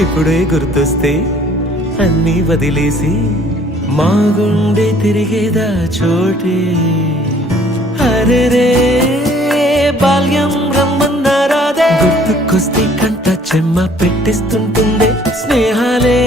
ఇప్పుడే గుర్తొస్తే అన్నీ వదిలేసి మా గుండె తిరిగేదా చోటే. అరెరే బాల్యం గుర్తుకొస్తే కంట చెమ్మ పెట్టిస్తుంటుందే. స్నేహాలే